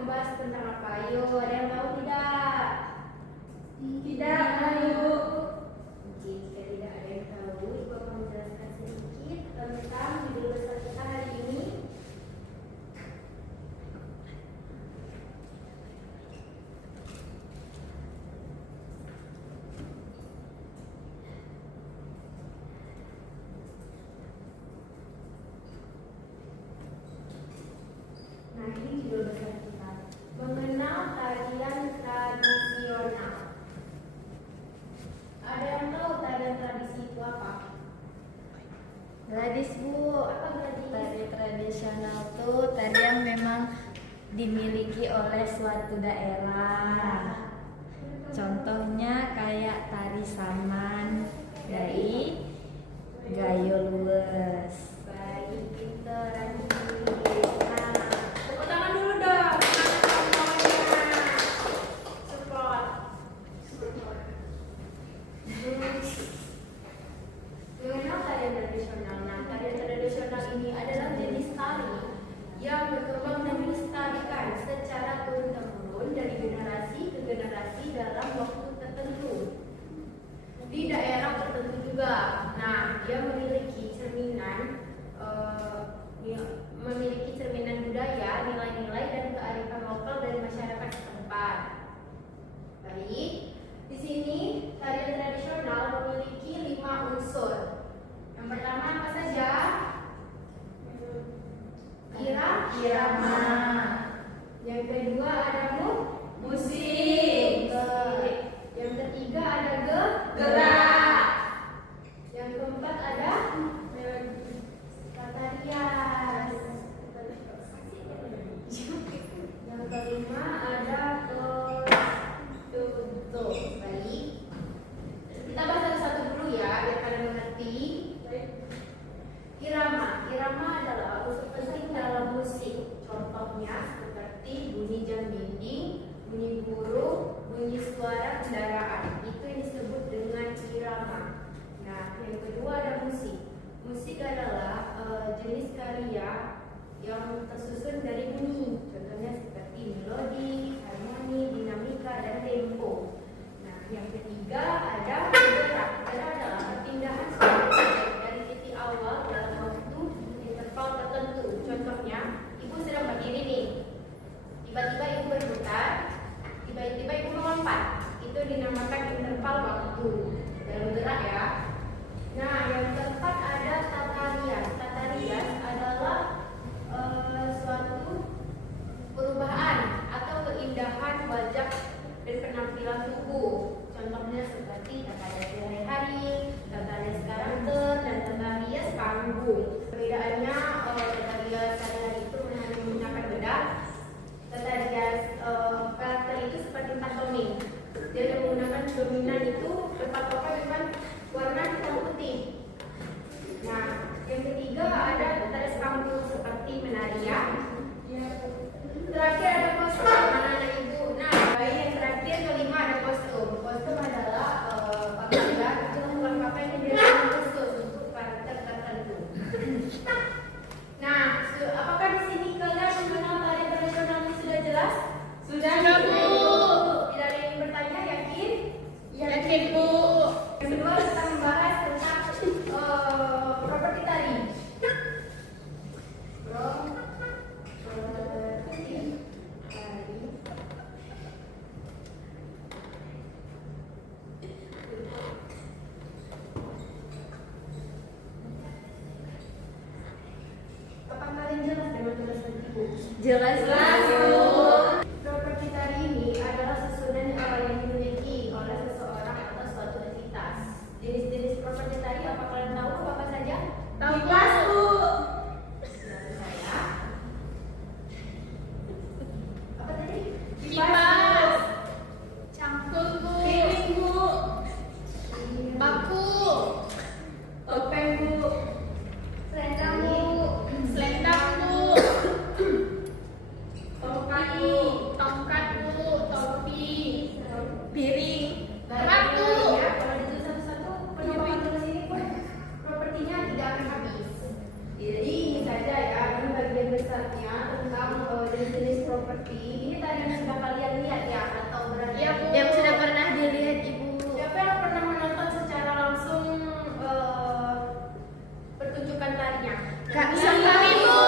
membahas tentang apa? Ayo, ada yang tahu tidak? Tidak, ayo. Mungkin jika tidak ada yang tahu, Ibu akan menjelaskan sedikit tentang judul besar kita hari ini. Nah, ini judul besar kita, mengenal tarian tradisional. Ada yang tahu tarian tradisi itu apa? Gadis Bu, Apa berarti? tari tradisional tuh tari yang memang dimiliki oleh suatu daerah. Contohnya kayak tari saman dari Gayo Luwes. Baik, pinter, rajin. Nah, tepuk tangan dulu dong. Semangat support. Mengenal tarian tradisional. Nah, tarian tradisional ini adalah jenis tari yang berkembang dan dilestarikan secara turun-temurun dari generasi ke generasi dalam waktu tertentu di daerah tertentu juga. Nah, dia memiliki cerminan budaya, nilai-nilai dan kearifan lokal dari masyarakat setempat. Baik, di sini tarian tradisional memiliki 5 unsur. Yang pertama apa saja? Irama. Yang kedua ada musik. Yang ketiga ada gerak. Yang keempat ada tarian. Yang kelima ada tutup. Baik. Kita bahas satu-satu dulu ya biar kalian mengerti. Irama adalah unsur penting dalam musik. Contohnya seperti bunyi jam dinding, bunyi burung, bunyi suara kendaraan. Itu yang disebut dengan irama. Nah, yang kedua ada musik. Musik adalah jenis karya yang tersusun dari bunyi. Contohnya seperti melodi, harmoni, dinamika, dan tempo. Nah, yang ketiga ada gerak. Gerak adalah perpindahan suatu objek dari titik awal dalam waktu interval tertentu. Contohnya, ibu sedang berdiri nih. Tiba-tiba ibu berputar, tiba-tiba ibu melompat. Itu dinamakan interval waktu dalam gerak ya. Nah, yang keempat ada tatarian. Tatarian adalah suatu perubahan atau keindahan wajah dan penampilan tubuh. Contohnya seperti tata rias sehari-hari, tata rias karakter, dan tata rias panggung. Perbedaannya tata rias sehari-hari itu hanya menggunakan bedak. Tata rias karakter itu seperti pantomim. Dia menggunakan dominan itu berpatokan dengan warna hitam putih. Nah, yang ketiga ada tata rias panggung seperti menarian. Terakhir ada kostum, anak-anak ibu. Nah, baik, yang terakhir kelima ada kostum. Kostum adalah pakaian itu bukan pakaian yang biasa khusus untuk karakter tertentu. Nah, apakah di sini kalian mengenal tari tradisional ini sudah jelas? Sudah, Bu. Tidak ada yang bertanya, yakin? Yakin, Bu. Yang kedua kita membahas tentang properti tari. Apakah kalian jelas dengan penjelasan ibu? Jelas, Bu. Properti tari ini adalah susunan yang dimiliki oleh seseorang atau suatu entitas. Jenis-jenis properti tari apa kalian tahu apa saja? Tahu, Bu. Menurut saya, apa tadi? Kipas. Cangkul, Bu. Piring, Bu. Baku. Topeng, Bu. Selendang, Bu. Selendang, Bu. Topi. properti, ini tarian yang sudah kalian lihat ya atau berada Iya, Bu. Yang sudah pernah dilihat Ibu. Siapa yang pernah menonton secara langsung pertunjukan tarinya? Kak Sama Ibu.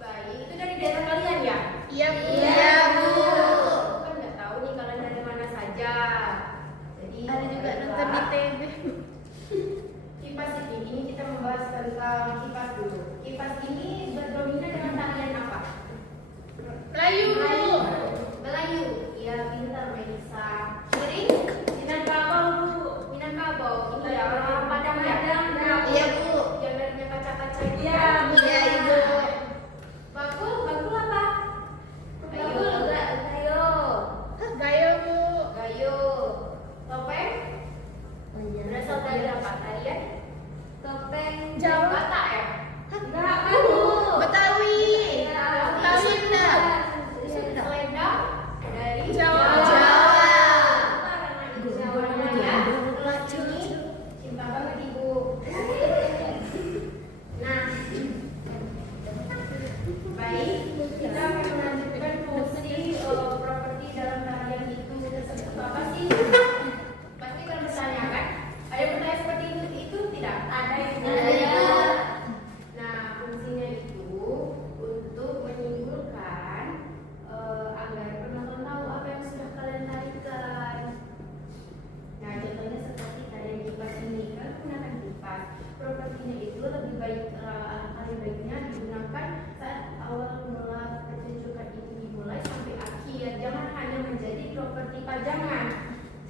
Baik, itu dari daerah kalian ya? Iya, Bu. Iya, Bu. Aku kan nggak tahu nih kalian dari mana saja. Jadi Ada juga baiklah. nonton di TV. Kipas ini kita membahas tentang kipas dulu. Kipas ini berdominan dengan tarian apa? Melayu, Bu. Melayu. Iya, pintar Melisa. Kiri, Minangkabau Bu. Minangkabau. Ini ya orang Padang ya. Iya, Bu. Yang merahnya kaca-kaca itu. Iya, kan? Bu. Iya, Ibu. Bakul, bakul apa? Bakul. Gayo. Gayo, Bu. Gayo. Topeng. Oh iya. Berasal dari apa? Tarian? Topeng Jawa. Batak ya? Enggak, Bu. Betawi. Betawi. Sunda. Selendang dari Jawa. Jawa. Karena itu Jawa namanya. Kelas ini cinta banget Ibu. Nah, baik, kita akan melanjutkan fungsi properti dalam tarian itu tersebut apa sih? Pasti akan bertanya kan? Ada yang bertanya seperti itu tidak? Ada yang bertanya. Nah, fungsinya itu untuk menyimpulkan agar penonton tahu apa yang sudah kalian tarikan. Nah, contohnya seperti tarian kipas ini kan menggunakan kipas. Propertinya itu lebih baik alangkah baiknya digunakan saat awal mula pertunjukan itu dimulai sampai akhir. Jangan hanya menjadi properti pajangan.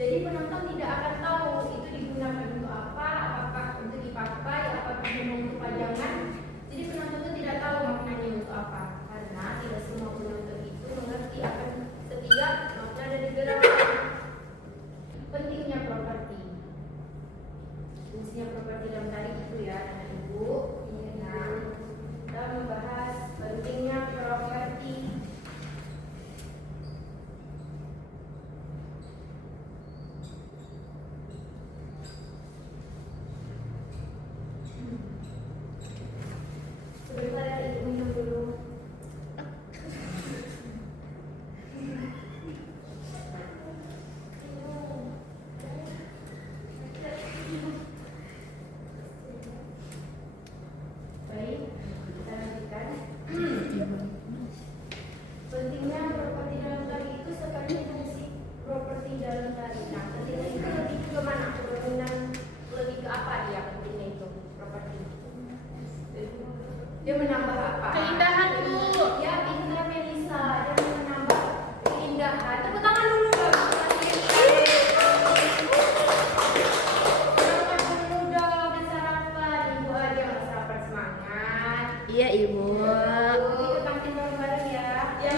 Jadi penonton tidak akan tahu itu digunakan untuk apa, apakah untuk dipakai, apakah memang untuk pajangan. Jadi penonton itu tidak tahu maknanya untuk apa, karena tidak semua penonton itu mengerti akan setiap makna dari gerakan. Pentingnya properti. Fungsinya properti dalam tari itu ya, anak ibu. Nah, kita membahas pentingnya properti. Sebentar ya, ibu minum dulu. Baik, kita lanjutkan. Pentingnya properti dalam tari itu seperti fungsi properti dalam tari. Nah, pentingnya itu lebih ke mana? Berminat lebih ke apa dia pentingnya itu properti? Dia menambah apa? Keindahan, Bu. Ya, pintar Melisa. Dia menambah keindahan. Tepuk tangan dulu dong. Sarapan dulu dong, udah sarapan. Ibu aja nggak sarapan, semangat. Iya, Ibu. Ikut kantin bareng-bareng ya. Ya,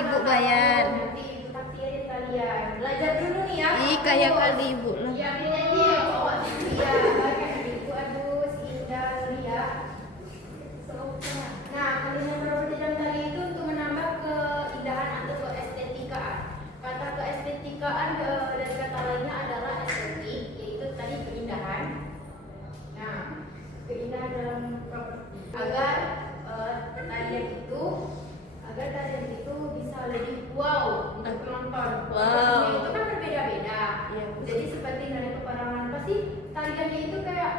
Ibu bayar. Nanti ibu takdirin kalian. Belajar dulu nih ya. Ih, kayak kali Ibu lah. Iya, Bu. Iya, banyak ibu aduh, indah ya. Nah, pentingnya properti dalam tari itu untuk menambah keindahan atau keestetikaan. Kata keestetikaan dari kata lainnya adalah estetik, yaitu tadi keindahan. Nah, keindahan dalam properti agar tarian itu bisa lebih wow untuk penonton. Wow. Propertinya itu kan berbeda-beda. Iya. Jadi seperti dari peperangan pasti tariannya itu kayak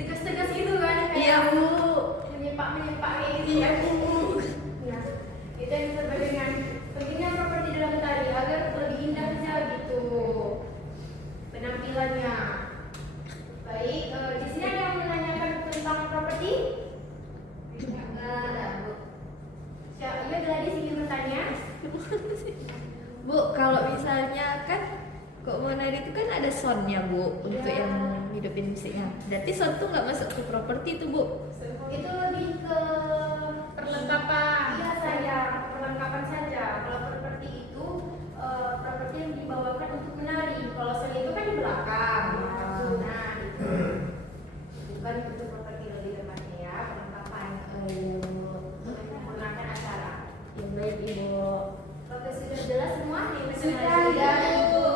tegas-tegas gitu kan? Kayak Iya, Bu. menyepak gitu Iya, ya. Bu. Nah, itu yang disebut dengan pentingnya properti dalam tari agar lebih indah aja gitu penampilannya. Baik, di sini ada yang menanyakan tentang properti? Enggak ada, Bu. Iya, Gladys ingin bertanya. Bu, kalau misalnya kan kok mau nari itu kan ada soundnya Bu untuk Iya. yang hidupin musiknya. Berarti sound tuh nggak masuk ke properti itu Bu? Itu lebih ke Perlengkapan. iya saya perlengkapan saja. Kalau properti itu properti yang dibawakan untuk menari. Kalau saya itu kan di belakang. Nah, itu bukan untuk properti lebih tepatnya ya perlengkapan menggunakan acara. Yang baik Ibu. Oke, sudah jelas semua? Sudah, ya, Ibu.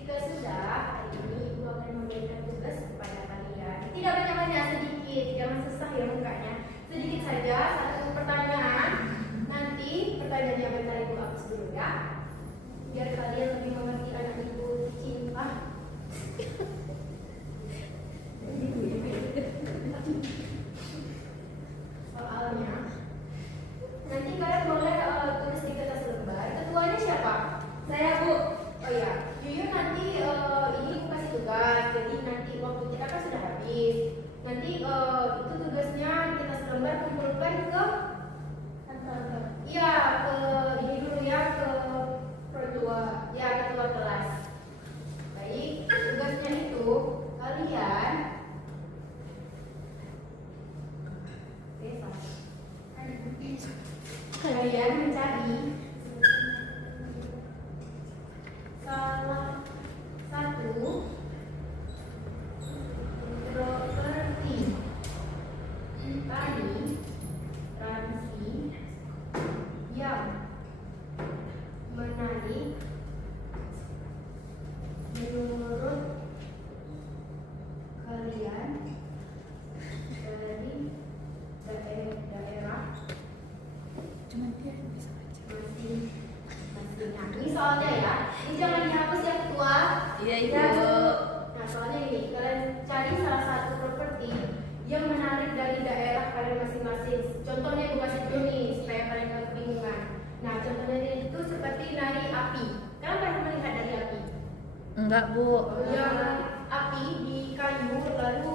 Jika sudah, hari ini Ibu akan memberikan tugas kepada kalian. Tidak banyak-banyak, sedikit. pertanyaan. Nanti pertanyaannya bentar Ibu hapus dulu ya. Biar kalian lebih mengerti anak Ibu cinta. Soalnya nanti kalian boleh tulis di kertas lembar. Ketuanya siapa? Saya Bu. Oh ya, Yuyun nanti ini aku kasih tugas. Jadi nanti waktu kita kan sudah habis. Nanti itu tugasnya di kertas lembar kumpulkan ke iya ke ini dulu ya ke ketua ya ketua kelas. Baik, tugasnya itu kalian kalian mencari salah satu properti tadi transi yang menarik menurut kalian dari daerah masing-masing. Nah, ini soalnya ya, ini jangan dihapus ya ketua. Iya, Ya, Ibu. Nah, soalnya ini kalian cari salah satu properti yang menarik dari daerah kalian masing-masing. Contohnya Ibu kasih dulu nih supaya kalian gak kebingungan. Nah, contohnya itu seperti nari api. Kalian pernah melihat dari api? Enggak, Bu. Yang api di kayu lalu